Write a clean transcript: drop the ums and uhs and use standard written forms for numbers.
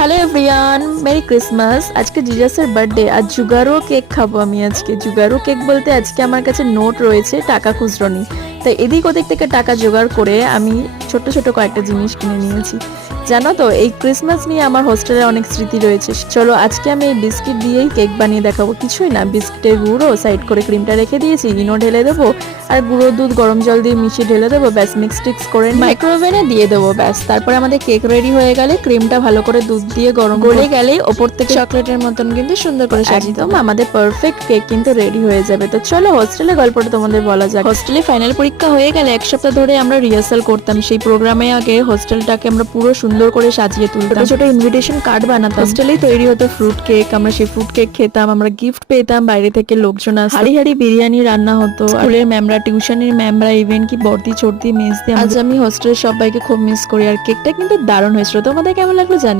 Hello everyone, merry Christmas. আজকে জিজাসের birthday, আর জুগারো cake খাবো আমি আজকে। জুগারো কেক বলতে আজকে আমার কাছে নোট রয়েছে, টাকা খুচরো নেই, তাই এদিক ওদিক থেকে টাকা জোগাড় করে আমি ছোট ছোট কয়েকটা জিনিস কিনে নিয়েছি। জানো তো, এই ক্রিসমাস নিয়ে আমার হোস্টেলে অনেক স্মৃতি রয়েছে। চলো আজকে আমি এই বিস্কিট দিয়েই কেক বানিয়ে দেখাবো। কিছুই না, বিস্কিটের গুঁড়ো সাইড করে ক্রিমটা রেখে দিয়েছি, ইনো ঢেলে দেবো আর গুঁড়ো দুধ গরম জল দিয়ে মিশিয়ে ঢেলে দেবো, ব্যাস মিক্স টিক্স করে মাইক্রোওভেনে দিয়ে দেবো, ব্যাস। তারপরে আমাদের কেক রেডি হয়ে গেলে ক্রিমটা ভালো করে দুধ দিয়ে গরম গলে গেলে ওপর থেকে চকলেটের মতন কিন্তু সুন্দর করে একদম আমাদের পারফেক্ট কেক কিন্তু রেডি হয়ে যাবে। তো চলো হোস্টেলে গল্পটা তোমাদের বলা যাক। হোস্টেলে ফাইনাল পরীক্ষা হয়ে গেলে এক সপ্তাহ ধরে আমরা রিহার্সাল করতাম। সেই প্রোগ্রামে আগে হোস্টেলটাকে আমরা পুরো সুন্দর করে সাজিয়ে তুলতাম, ছোট ইনভিটেশন কার্ড বানাতাম। হোস্টেলেই তৈরি হতো ফ্রুট কেক, আমরা সেই ফ্রুট কেক খেতাম, আমরা গিফট পেতাম, বাইরে থেকে লোকজন আসতো, হাড়ি হাড়ি বিরিয়ানি রান্না হতো। স্কুলের ম্যামরা, টিউশনের ম্যামরা, ইভেন কি বর্দি চর্দি মেজ দিয়ে। আজ আমি হোস্টেলের সবাইকে খুব মিস করি, আর কেকটা কিন্তু দারুণ হয়েছিল। তোমাদের কেমন লাগলো জানি।